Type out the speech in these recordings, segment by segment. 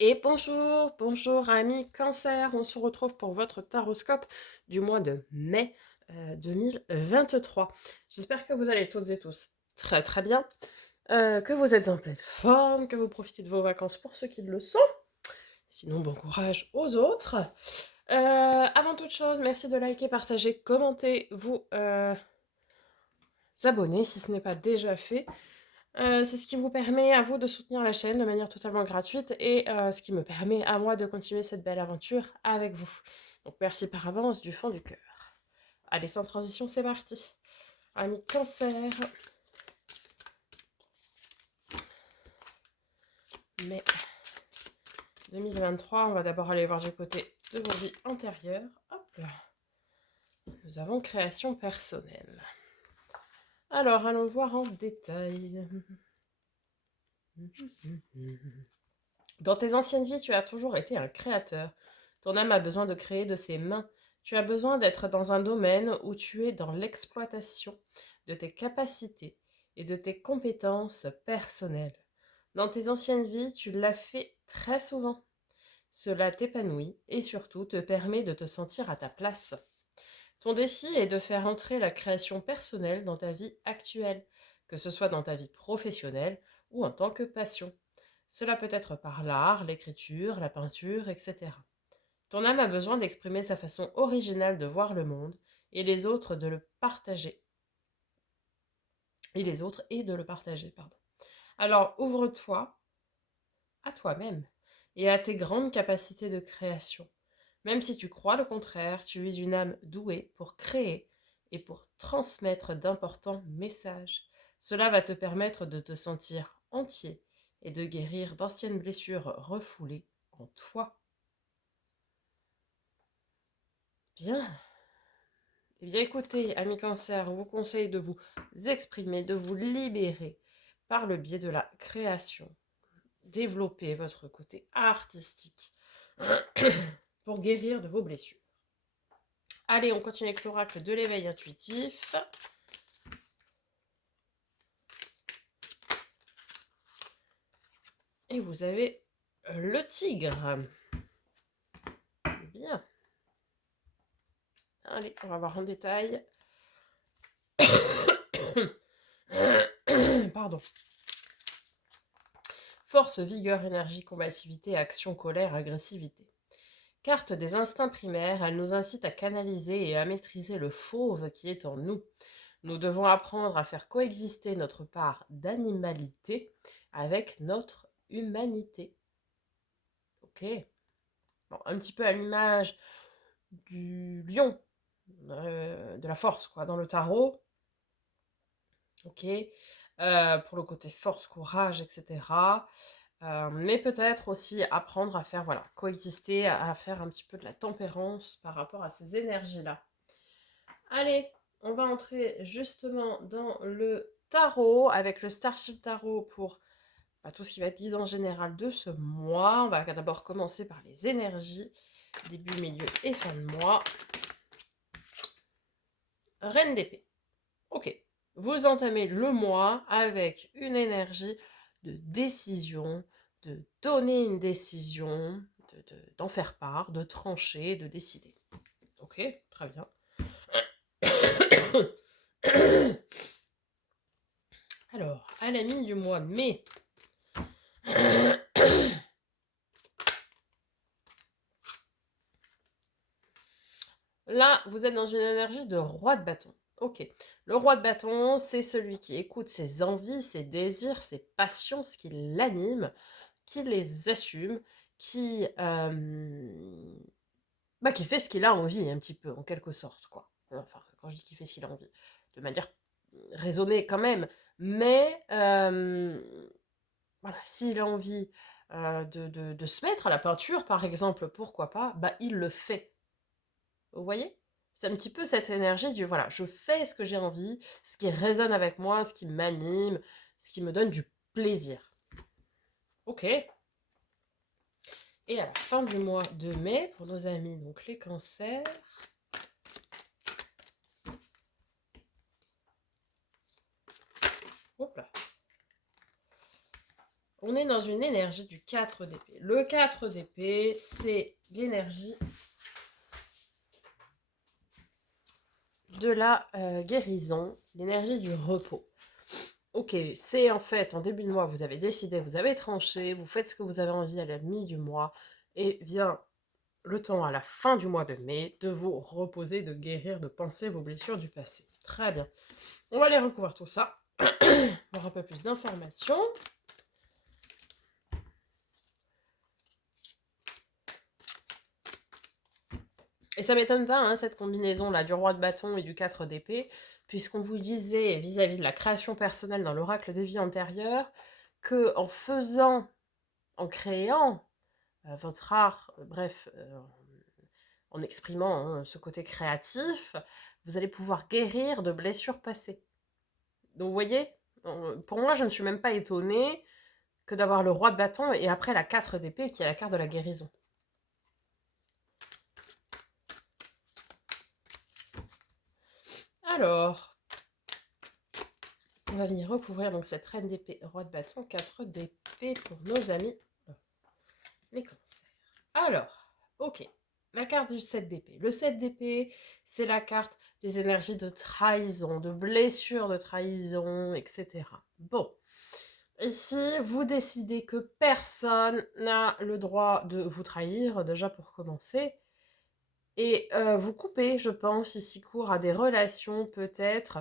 Et bonjour, bonjour amis Cancer, on se retrouve pour votre taroscope du mois de mai 2023. J'espère que vous allez toutes et tous très très bien, que vous êtes en pleine forme, que vous profitez de vos vacances pour ceux qui le sont. Sinon, bon courage aux autres. Avant toute chose, merci de liker, partager, commenter, vous abonner si ce n'est pas déjà fait. C'est ce qui vous permet à vous de soutenir la chaîne de manière totalement gratuite et ce qui me permet à moi de continuer cette belle aventure avec vous. Donc merci par avance du fond du cœur. Allez, sans transition, c'est parti. Amis Cancer, mai 2023, on va d'abord aller voir du côté de vos vies antérieures. Hop là. Nous avons création personnelle. Alors, allons voir en détail. Dans tes anciennes vies, tu as toujours été un créateur. Ton âme a besoin de créer de ses mains. Tu as besoin d'être dans un domaine où tu es dans l'exploitation de tes capacités et de tes compétences personnelles. Dans tes anciennes vies, tu l'as fait très souvent. Cela t'épanouit et surtout te permet de te sentir à ta place. Ton défi est de faire entrer la création personnelle dans ta vie actuelle, que ce soit dans ta vie professionnelle ou en tant que passion. Cela peut être par l'art, l'écriture, la peinture, etc. Ton âme a besoin d'exprimer sa façon originale de voir le monde et les autres de le partager. Et de le partager, pardon. Alors ouvre-toi à toi-même et à tes grandes capacités de création. Même si tu crois le contraire, tu es une âme douée pour créer et pour transmettre d'importants messages. Cela va te permettre de te sentir entier et de guérir d'anciennes blessures refoulées en toi. Bien. Eh bien écoutez, amis cancer, je vous conseille de vous exprimer, de vous libérer par le biais de la création. Développer votre côté artistique pour guérir de vos blessures. Allez, on continue avec l'oracle de l'éveil intuitif. Et vous avez le tigre. Bien. Allez, on va voir en détail. Pardon. Force, vigueur, énergie, combativité, action, colère, agressivité. Carte des instincts primaires, elle nous incite à canaliser et à maîtriser le fauve qui est en nous. Nous devons apprendre à faire coexister notre part d'animalité avec notre humanité. Ok. Bon, un petit peu à l'image du lion, de la force, quoi, dans le tarot. Ok. Pour le côté force, courage, etc. Mais peut-être aussi apprendre à faire, voilà, coexister, à faire un petit peu de la tempérance par rapport à ces énergies-là. Allez, on va entrer justement dans le tarot avec le Starship Tarot pour tout ce qui va être guidance générale de ce mois. On va d'abord commencer par les énergies, début, milieu et fin de mois. Reine d'épée. Ok, vous entamez le mois avec une énergie de décision, de donner une décision, d'en faire part, de trancher, de décider. Ok, très bien. Alors, à la mi du mois de mai, là, vous êtes dans une énergie de roi de bâton. Ok, le roi de bâton, c'est celui qui écoute ses envies, ses désirs, ses passions, ce qui l'anime, qui les assume, qui fait ce qu'il a envie, un petit peu, en quelque sorte, quoi. Enfin, quand je dis qu'il fait ce qu'il a envie, de manière raisonnée quand même, mais voilà, s'il a envie de se mettre à la peinture, par exemple, pourquoi pas, il le fait. Vous voyez? C'est un petit peu cette énergie du voilà, je fais ce que j'ai envie, ce qui résonne avec moi, ce qui m'anime, ce qui me donne du plaisir. Ok. Et à la fin du mois de mai, pour nos amis, donc les cancers. Hop là. on est dans une énergie du 4 d'épée. Le 4 d'épée, c'est l'énergie de la guérison, l'énergie du repos. Ok, c'est en fait en début de mois, vous avez décidé, vous avez tranché, vous faites ce que vous avez envie à la mi du mois, et vient le temps à la fin du mois de mai de vous reposer, de guérir, de penser vos blessures du passé. Très bien. On va aller recouvrir tout ça, voir un peu plus d'informations. Et ça m'étonne pas, hein, cette combinaison-là du roi de bâton et du 4 d'épée, puisqu'on vous disait vis-à-vis de la création personnelle dans l'oracle des vies antérieures, que en créant votre art, bref, en exprimant ce côté créatif, vous allez pouvoir guérir de blessures passées. Donc vous voyez, pour moi, je ne suis même pas étonnée que d'avoir le roi de bâton et après la 4 d'épée qui est la carte de la guérison. Alors, on va venir recouvrir donc cette reine d'épée, roi de bâton, 4 d'épée pour nos amis les cancers. Alors, ok, la carte du 7 d'épée. Le 7 d'épée, c'est la carte des énergies de trahison, de blessures de trahison, etc. Bon, ici, vous décidez que personne n'a le droit de vous trahir, déjà pour commencer. Et vous coupez, je pense, ici court à des relations peut-être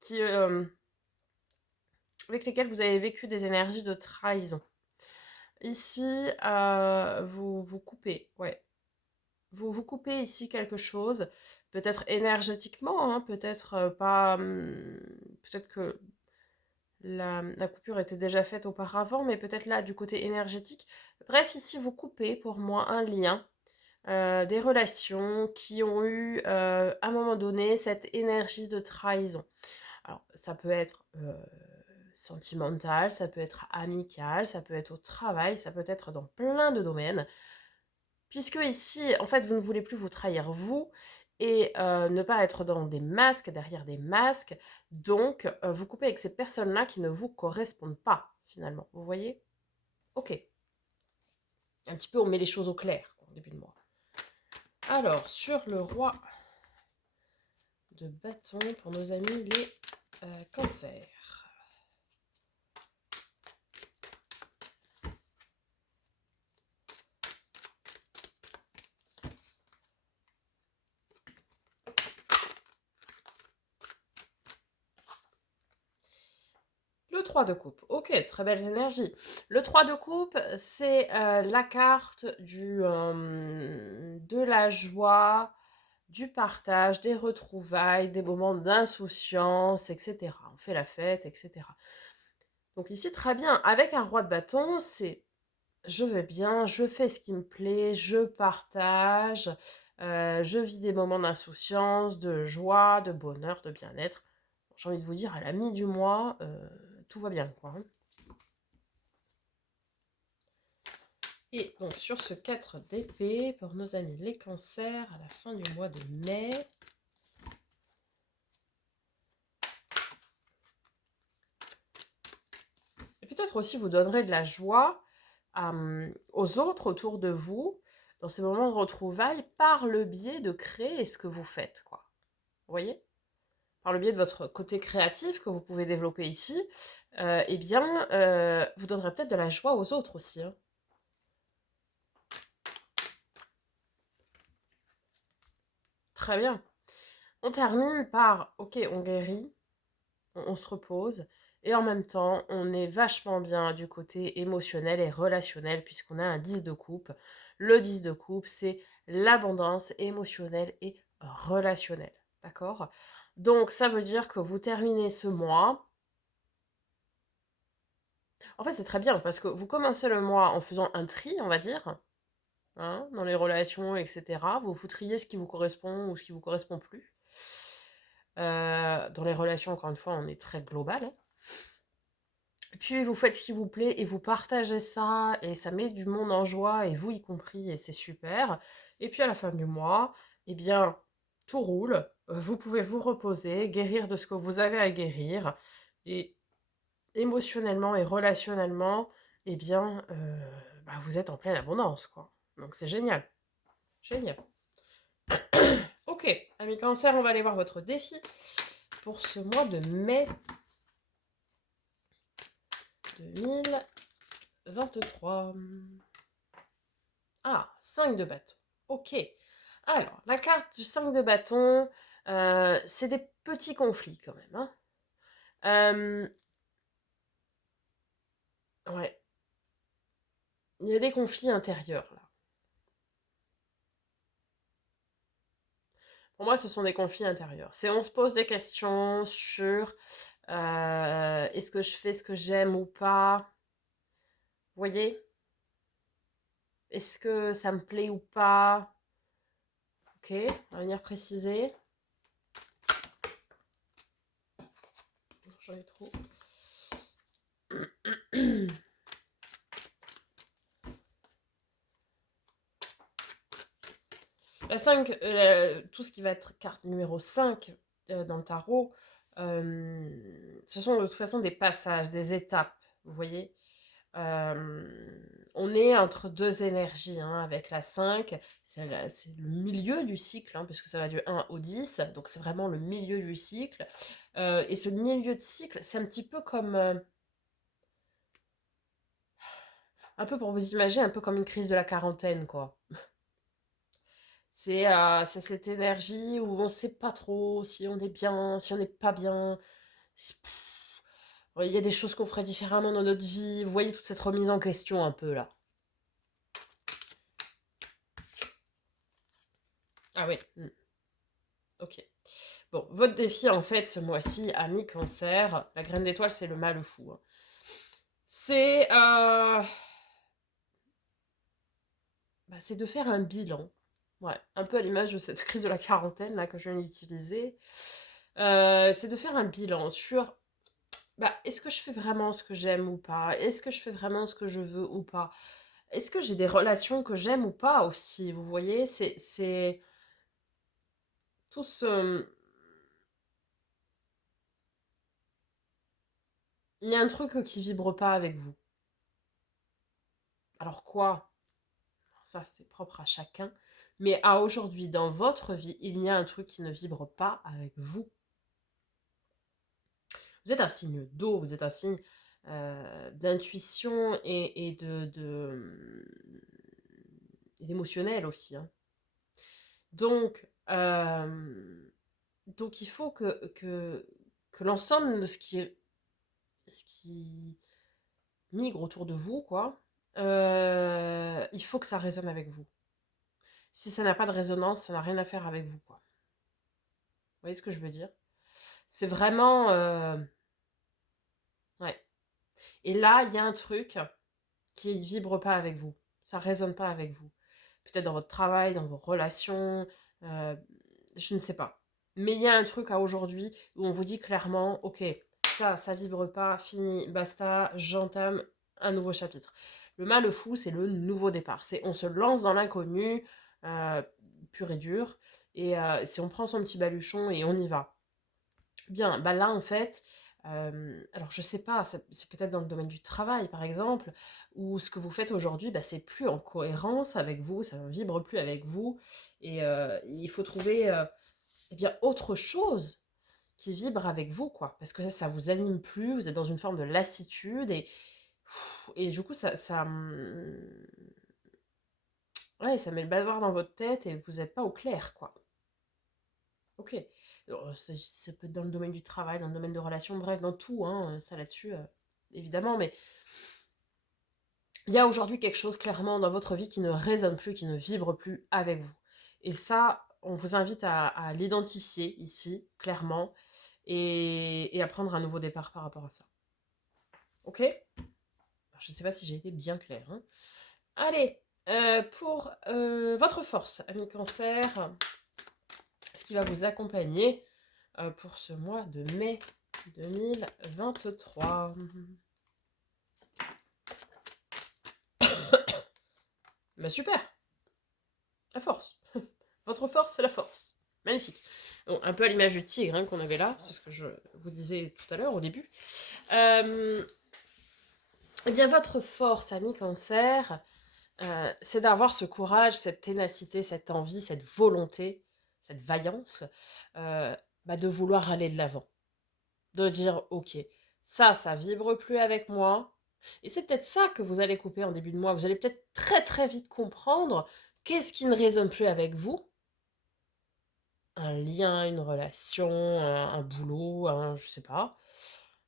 qui, avec lesquelles vous avez vécu des énergies de trahison. Ici, vous coupez, ouais. Vous coupez ici quelque chose, peut-être énergétiquement, hein, peut-être pas... peut-être que la coupure était déjà faite auparavant, mais peut-être là, du côté énergétique. Bref, ici, vous coupez pour moi un lien, des relations qui ont eu, à un moment donné, cette énergie de trahison. Alors, ça peut être sentimental, ça peut être amical, ça peut être au travail, ça peut être dans plein de domaines. Puisque ici, en fait, vous ne voulez plus vous trahir vous et ne pas être dans des masques, derrière des masques. Donc, vous coupez avec ces personnes-là qui ne vous correspondent pas, finalement. Vous voyez? Ok. Un petit peu, on met les choses au clair, quoi, en début de mois. Alors, sur le roi de bâton, pour nos amis les cancers. Le 3 de coupe, ok, très belles énergies. Le 3 de coupe, c'est la carte de la joie, du partage, des retrouvailles, des moments d'insouciance, etc. On fait la fête, etc. Donc ici, très bien, avec un roi de bâton, c'est je vais bien, je fais ce qui me plaît, je partage, je vis des moments d'insouciance, de joie, de bonheur, de bien-être. J'ai envie de vous dire, à la mi du mois, tout va bien, quoi. Hein. Et donc sur ce 4 d'épée, pour nos amis les cancers, à la fin du mois de mai, et peut-être aussi vous donnerez de la joie aux autres autour de vous, dans ces moments de retrouvailles, par le biais de créer ce que vous faites, quoi. Vous voyez? Par le biais de votre côté créatif que vous pouvez développer ici, eh bien, vous donnerez peut-être de la joie aux autres aussi. Hein. Très bien. On termine par, ok, on guérit, on se repose, et en même temps, on est vachement bien du côté émotionnel et relationnel, puisqu'on a un 10 de coupe. Le 10 de coupe, c'est l'abondance émotionnelle et relationnelle. D'accord? Donc, ça veut dire que vous terminez ce mois. En fait, c'est très bien, parce que vous commencez le mois en faisant un tri, on va dire, hein, dans les relations, etc. Vous triez ce qui vous correspond ou ce qui vous correspond plus. Dans les relations, encore une fois, on est très global. Hein. Puis vous faites ce qui vous plaît et vous partagez ça et ça met du monde en joie et vous y compris et c'est super. Et puis à la fin du mois, eh bien, tout roule. Vous pouvez vous reposer, guérir de ce que vous avez à guérir et émotionnellement et relationnellement, eh bien, vous êtes en pleine abondance, quoi. Donc c'est génial, génial. Ok, amis Cancer, on va aller voir votre défi pour ce mois de mai 2023. Ah, 5 de bâton. Ok. Alors, la carte du 5 de bâton, c'est des petits conflits quand même, hein. Ouais, il y a des conflits intérieurs là. Pour moi, ce sont des conflits intérieurs. C'est on se pose des questions sur est-ce que je fais ce que j'aime ou pas. Vous voyez? Est-ce que ça me plaît ou pas? Ok, on va venir préciser. J'en ai trop. La 5, tout ce qui va être carte numéro 5 dans le tarot, ce sont de toute façon des passages, des étapes, vous voyez. On est entre deux énergies, hein, avec la 5, c'est le milieu du cycle, hein, puisque ça va du 1 au 10, donc c'est vraiment le milieu du cycle. Et ce milieu de cycle, c'est un petit peu comme, un peu pour vous imaginer, un peu comme une crise de la quarantaine, quoi. C'est cette énergie où on ne sait pas trop si on est bien, si on n'est pas bien. Il y a des choses qu'on ferait différemment dans notre vie. Vous voyez toute cette remise en question un peu là. Ah oui. Ok. Bon, votre défi en fait ce mois-ci, ami Cancer, la graine d'étoile c'est le mal fou, hein. C'est c'est de faire un bilan. Ouais, un peu à l'image de cette crise de la quarantaine là que je viens d'utiliser. C'est de faire un bilan sur est-ce que je fais vraiment ce que j'aime ou pas? Est-ce que je fais vraiment ce que je veux ou pas? Est-ce que j'ai des relations que j'aime ou pas aussi? Vous voyez, c'est tout ce... Il y a un truc qui vibre pas avec vous. Alors quoi? Ça, c'est propre à chacun. Mais à aujourd'hui, dans votre vie, il y a un truc qui ne vibre pas avec vous. Vous êtes un signe d'eau, vous êtes un signe d'intuition et d'émotionnel aussi, hein. Donc, donc il faut que l'ensemble de ce qui migre autour de vous, quoi, il faut que ça résonne avec vous. Si ça n'a pas de résonance, ça n'a rien à faire avec vous, quoi. Vous voyez ce que je veux dire? C'est vraiment... ouais. Et là, il y a un truc qui vibre pas avec vous. Ça résonne pas avec vous. Peut-être dans votre travail, dans vos relations, euh, je ne sais pas. Mais il y a un truc à aujourd'hui où on vous dit clairement, ok, ça vibre pas, fini, basta, j'entame un nouveau chapitre. Le mal fou, c'est le nouveau départ. C'est on se lance dans l'inconnu, euh, pur et dur, et c'est on prend son petit baluchon et on y va. Bien, là en fait, alors je sais pas, c'est peut-être dans le domaine du travail par exemple, où ce que vous faites aujourd'hui, c'est plus en cohérence avec vous, ça ne vibre plus avec vous, et il faut trouver eh bien autre chose qui vibre avec vous, quoi, parce que ça vous anime plus, vous êtes dans une forme de lassitude, et du coup ouais, ça met le bazar dans votre tête et vous n'êtes pas au clair, quoi. Ok. Alors, ça peut être dans le domaine du travail, dans le domaine de relations, bref, dans tout, hein, ça là-dessus, évidemment, mais il y a aujourd'hui quelque chose clairement dans votre vie qui ne résonne plus, qui ne vibre plus avec vous. Et ça, on vous invite à l'identifier ici, clairement, et à prendre un nouveau départ par rapport à ça. Ok? Alors, je ne sais pas si j'ai été bien claire, hein. Allez, pour votre force, ami Cancer, ce qui va vous accompagner pour ce mois de mai 2023. Super, la force. Votre force, c'est la force. Magnifique. Bon, un peu à l'image du tigre hein, qu'on avait là, c'est ce que je vous disais tout à l'heure au début. Eh bien, votre force, ami Cancer, c'est d'avoir ce courage, cette ténacité, cette envie, cette volonté, cette vaillance, de vouloir aller de l'avant. De dire, ok, ça vibre plus avec moi. Et c'est peut-être ça que vous allez couper en début de mois. Vous allez peut-être très très vite comprendre qu'est-ce qui ne résonne plus avec vous. Un lien, une relation, un boulot, je sais pas.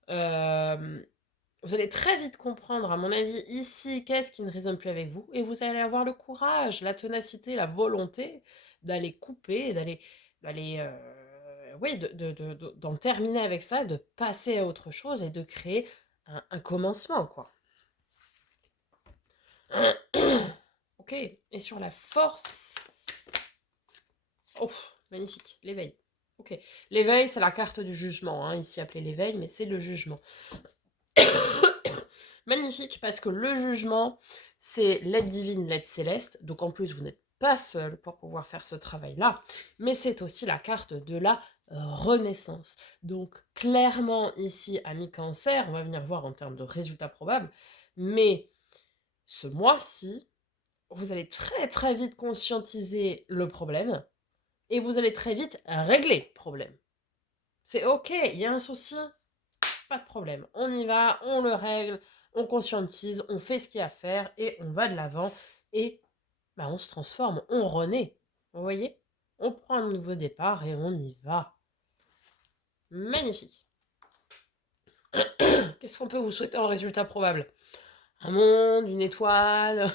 Vous allez très vite comprendre, à mon avis, ici, qu'est-ce qui ne résonne plus avec vous, et vous allez avoir le courage, la ténacité, la volonté d'aller couper, oui, d'en terminer avec ça, de passer à autre chose et de créer un commencement, quoi. Ok, et sur la force, oh, magnifique, l'éveil. Ok, l'éveil, c'est la carte du jugement, hein, ici appelée l'éveil, mais c'est le jugement. Magnifique, parce que le jugement, c'est l'aide divine, l'aide céleste. Donc en plus, vous n'êtes pas seul pour pouvoir faire ce travail-là. Mais c'est aussi la carte de la renaissance. Donc clairement, ici, ami Cancer, on va venir voir en termes de résultats probables. Mais ce mois-ci, vous allez très très vite conscientiser le problème. Et vous allez très vite régler le problème. C'est ok, il y a un souci, pas de problème. On y va, on le règle, on conscientise, on fait ce qu'il y a à faire et on va de l'avant et on se transforme, on renaît. Vous voyez? On prend un nouveau départ et on y va. Magnifique. Qu'est-ce qu'on peut vous souhaiter en résultat probable? Un monde, une étoile.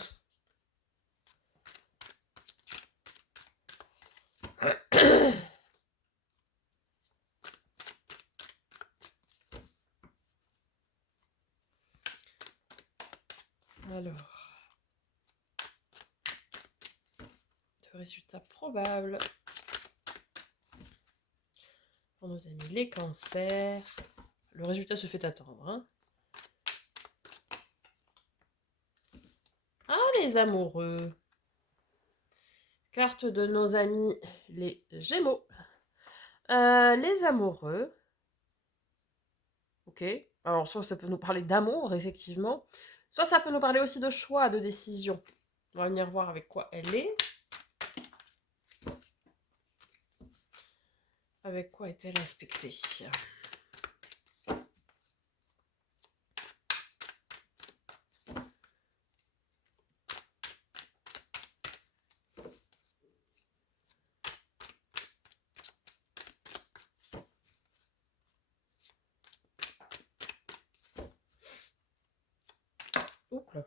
Alors, de résultats probables pour nos amis les cancers. Le résultat se fait attendre. Hein. Ah, les amoureux. Carte de nos amis les Gémeaux. Les amoureux. Ok. Alors, soit ça peut nous parler d'amour, effectivement. Soit ça peut nous parler aussi de choix, de décision. On va venir voir avec quoi elle est. Avec quoi est-elle aspectée? Oups là.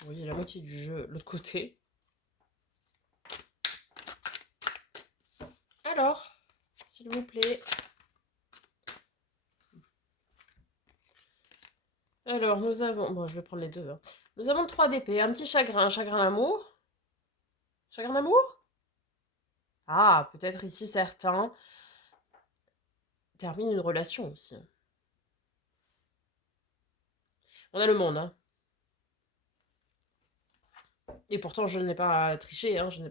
Vous voyez la moitié du jeu, l'autre côté. Alors, s'il vous plaît. Alors, nous avons... Bon, je vais prendre les deux. Hein. Nous avons 3 d'épée. Un petit chagrin. Un chagrin d'amour. Chagrin d'amour? Ah, peut-être ici certains terminent une relation aussi. On a le monde, hein. Et pourtant, je n'ai pas triché, hein, je n'ai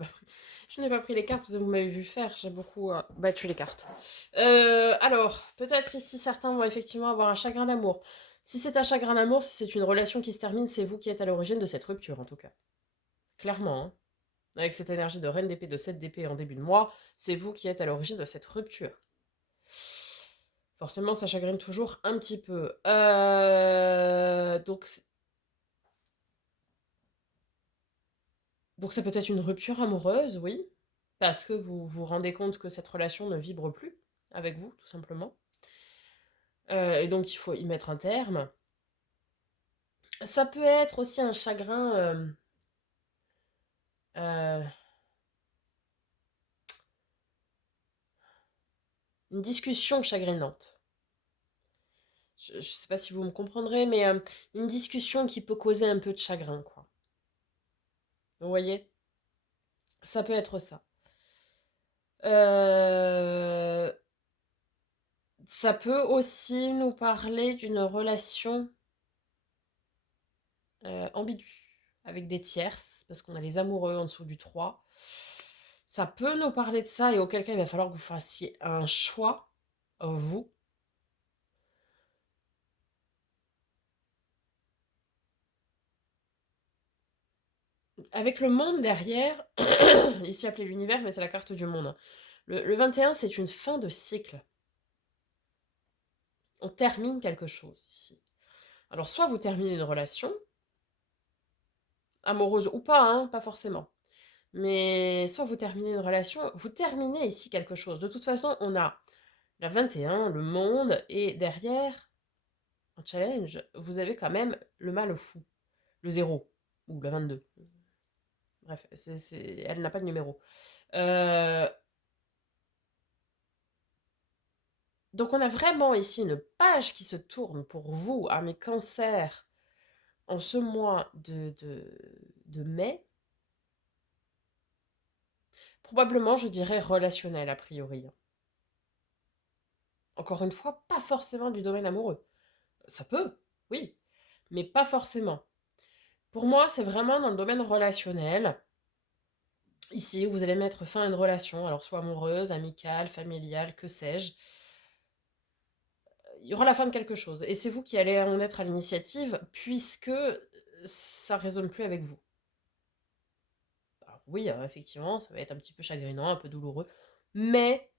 pas pris les cartes, vous m'avez vu faire, j'ai beaucoup battu les cartes. Alors, peut-être ici, certains vont effectivement avoir un chagrin d'amour. Si c'est un chagrin d'amour, si c'est une relation qui se termine, c'est vous qui êtes à l'origine de cette rupture, en tout cas. Clairement, hein. Avec cette énergie de reine d'épée, de 7 d'épée en début de mois, c'est vous qui êtes à l'origine de cette rupture. Forcément, ça chagrine toujours un petit peu. Donc ça peut être une rupture amoureuse, oui, parce que vous vous rendez compte que cette relation ne vibre plus avec vous, tout simplement. Et donc il faut y mettre un terme. Ça peut être aussi un chagrin... euh, une discussion chagrinante. Je ne sais pas si vous me comprendrez, mais une discussion qui peut causer un peu de chagrin, quoi. Vous voyez? Ça peut être ça. Euh, Ça peut aussi nous parler d'une relation ambiguë. avec des tierces, parce qu'on a les amoureux en dessous du 3. Ça peut nous parler de ça, et auquel cas il va falloir que vous fassiez un choix, vous. Avec le monde derrière, ici appelé l'univers, mais c'est la carte du monde. Le 21, c'est une fin de cycle. On termine quelque chose ici. Alors, soit vous terminez une relation, amoureuse ou pas, hein, pas forcément. Mais soit vous terminez une relation, vous terminez ici quelque chose. De toute façon, on a la 21, le monde, et derrière, un challenge, vous avez quand même le mal fou, le 0, ou la 22. Bref, elle n'a pas de numéro. Euh, donc on a vraiment ici une page qui se tourne pour vous, amis Cancer, en ce mois de mai. Probablement, je dirais relationnel, a priori. Encore une fois, pas forcément du domaine amoureux. Ça peut, oui, mais pas forcément. Pour moi, c'est vraiment dans le domaine relationnel. Ici, vous allez mettre fin à une relation, alors soit amoureuse, amicale, familiale, que sais-je. Il y aura la fin de quelque chose. Et c'est vous qui allez en être à l'initiative, puisque ça résonne plus avec vous. Alors oui, effectivement, ça va être un petit peu chagrinant, un peu douloureux, mais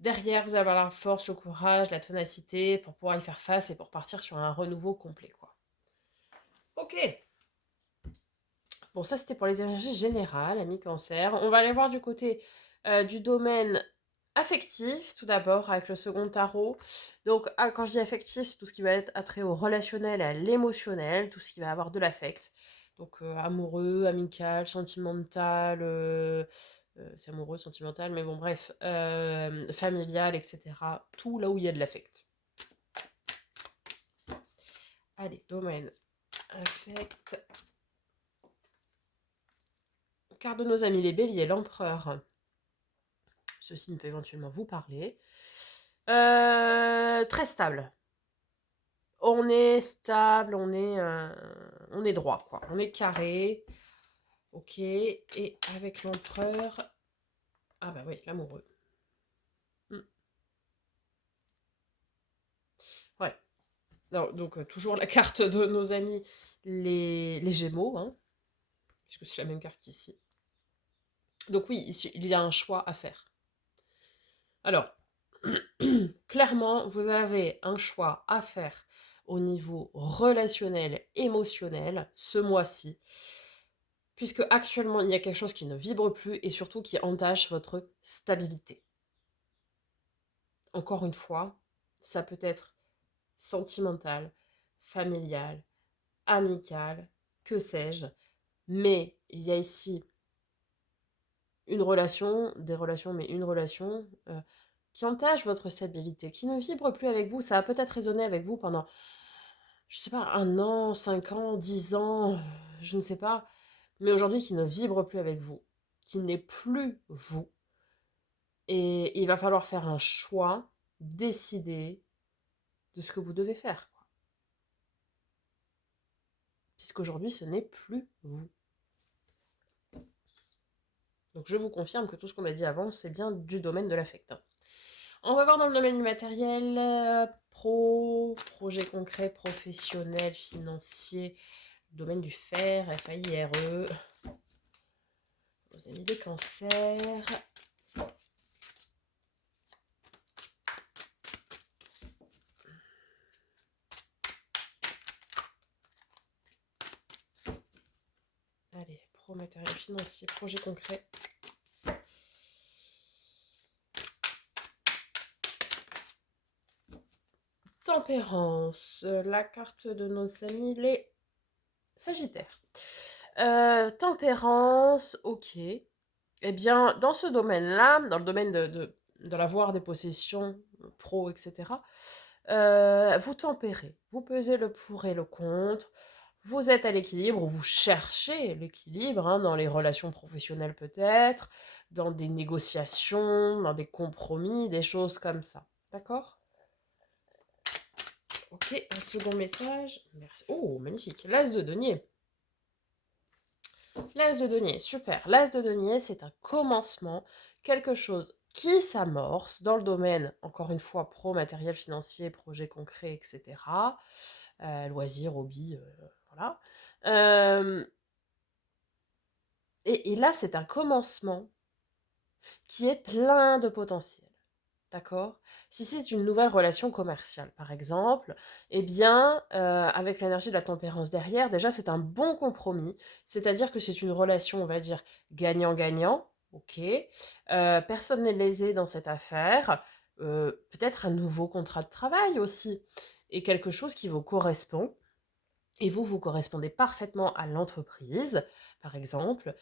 derrière, vous allez avoir la force, le courage, la ténacité pour pouvoir y faire face et pour partir sur un renouveau complet, quoi. Ok. Bon, ça c'était pour les énergies générales, amis Cancer. On va aller voir du côté du domaine affectif, tout d'abord, avec le second tarot. Donc, quand je dis affectif, c'est tout ce qui va être attrait au relationnel et à l'émotionnel, tout ce qui va avoir de l'affect. Donc, amoureux, amical, sentimental, c'est amoureux, sentimental, mais bon, bref, familial, etc. Tout là où il y a de l'affect. Allez, domaine affect. Carte de nos amis les béliers, l'empereur. Ceci ne peut éventuellement vous parler. Très stable. On est stable, on est droit, quoi. On est carré. Ok. Et avec l'empereur... Ah bah oui, l'amoureux. Ouais. Non, donc, toujours la carte de nos amis les Gémeaux, hein, puisque c'est la même carte qu'ici. Donc oui, ici, il y a un choix à faire. Alors, clairement, vous avez un choix à faire au niveau relationnel, émotionnel, ce mois-ci, puisque actuellement, il y a quelque chose qui ne vibre plus et surtout qui entache votre stabilité. Encore une fois, ça peut être sentimental, familial, amical, que sais-je, mais il y a ici une relation, des relations, mais une relation qui entache votre stabilité, qui ne vibre plus avec vous. Ça a peut-être résonné avec vous pendant, je sais pas, 1 an, 5 ans, 10 ans, je ne sais pas, mais aujourd'hui qui ne vibre plus avec vous, qui n'est plus vous. Et il va falloir faire un choix, décider de ce que vous devez faire, quoi. Puisqu'aujourd'hui, ce n'est plus vous. Donc je vous confirme que tout ce qu'on a dit avant, c'est bien du domaine de l'affect. On va voir dans le domaine du matériel, projet concret, professionnel, financier, domaine du fer, FAIRE, vos amis des cancers. Allez, matériel financier, projet concret. Tempérance, la carte de nos amis les Sagittaires. Tempérance, ok. Eh bien, dans ce domaine-là, dans le domaine de l'avoir, des possessions, pro, etc., vous tempérez, vous pesez le pour et le contre, vous êtes à l'équilibre, ou vous cherchez l'équilibre, hein, dans les relations professionnelles peut-être, dans des négociations, dans des compromis, des choses comme ça. D'accord ? Ok, un second message. Merci. Oh, magnifique. L'as de denier. L'as de denier, super. L'as de denier, c'est un commencement, quelque chose qui s'amorce dans le domaine, encore une fois, pro, matériel financier, projet concret, etc. Loisirs, hobby, voilà. Euh, et là, c'est un commencement qui est plein de potentiel. D'accord? Si c'est une nouvelle relation commerciale, par exemple, eh bien, avec l'énergie de la tempérance derrière, déjà, c'est un bon compromis. C'est-à-dire que c'est une relation, on va dire, gagnant-gagnant. Ok. Personne n'est lésé dans cette affaire. Peut-être un nouveau contrat de travail aussi. Et quelque chose qui vous correspond et vous, vous correspondez parfaitement à l'entreprise, par exemple.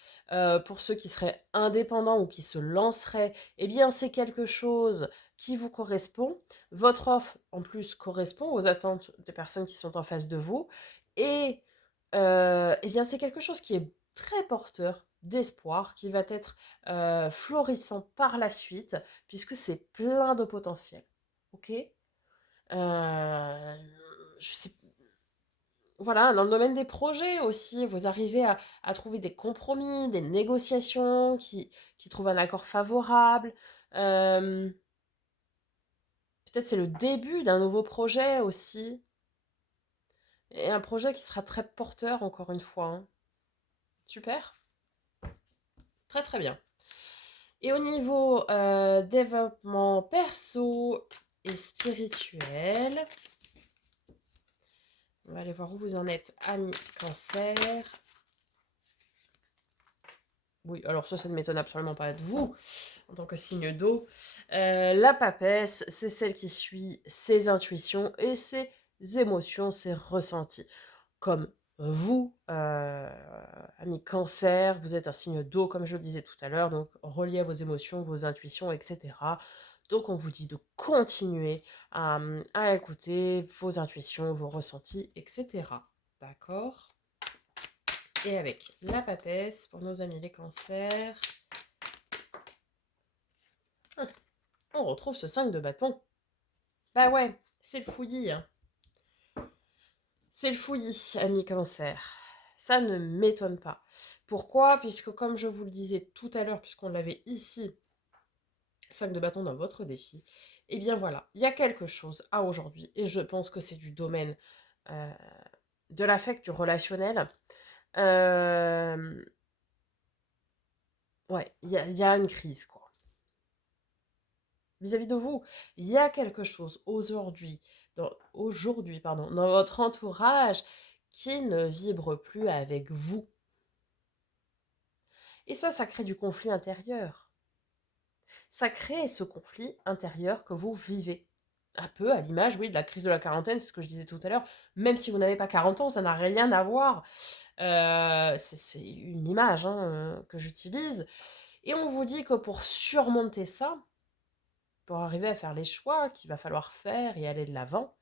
Pour ceux qui seraient indépendants ou qui se lanceraient, eh bien, c'est quelque chose qui vous correspond. Votre offre, en plus, correspond aux attentes des personnes qui sont en face de vous. Et eh bien, c'est quelque chose qui est très porteur d'espoir, qui va être florissant par la suite, puisque c'est plein de potentiel. Ok. Je sais voilà, dans le domaine des projets aussi, vous arrivez à trouver des compromis, des négociations qui trouvent un accord favorable. Euh, Peut-être c'est le début d'un nouveau projet aussi. Et un projet qui sera très porteur, encore une fois, hein. Super, très très bien. Et au niveau développement perso et spirituel, on va aller voir où vous en êtes, amis cancer. Oui, alors ça ne m'étonne absolument pas de vous, en tant que signe d'eau. La papesse, c'est celle qui suit ses intuitions et ses émotions, ses ressentis. Comme vous, ami cancer, vous êtes un signe d'eau, comme je le disais tout à l'heure, donc relié à vos émotions, vos intuitions, etc. Donc on vous dit de continuer à écouter vos intuitions, vos ressentis, etc. D'accord? Et avec la papesse, pour nos amis les cancers, on retrouve ce 5 de bâton. Bah ouais, c'est le fouillis, hein. C'est le fouillis, ami cancer. Ça ne m'étonne pas. Pourquoi? Puisque comme je vous le disais tout à l'heure, puisqu'on l'avait ici, 5 de bâton dans votre défi, eh bien voilà, il y a quelque chose à aujourd'hui, et je pense que c'est du domaine euh, de l'affect, du relationnel. Euh, ouais, il y a une crise, quoi. Vis-à-vis de vous, il y a quelque chose dans votre entourage qui ne vibre plus avec vous. Et ça crée du conflit intérieur. Ça crée ce conflit intérieur que vous vivez. Un peu à l'image, oui, de la crise de la quarantaine, c'est ce que je disais tout à l'heure. Même si vous n'avez pas 40 ans, ça n'a rien à voir. C'est une image hein, que j'utilise. Et on vous dit que pour surmonter ça, pour arriver à faire les choix qu'il va falloir faire et aller de l'avant,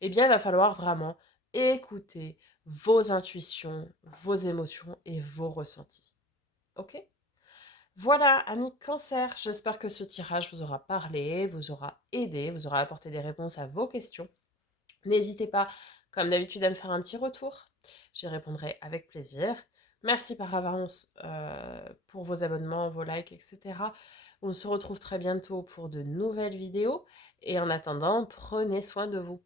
eh bien, il va falloir vraiment écouter vos intuitions, vos émotions et vos ressentis. Ok? Voilà, amis cancer, j'espère que ce tirage vous aura parlé, vous aura aidé, vous aura apporté des réponses à vos questions. N'hésitez pas, comme d'habitude, à me faire un petit retour. J'y répondrai avec plaisir. Merci par avance pour vos abonnements, vos likes, etc. On se retrouve très bientôt pour de nouvelles vidéos. Et en attendant, prenez soin de vous.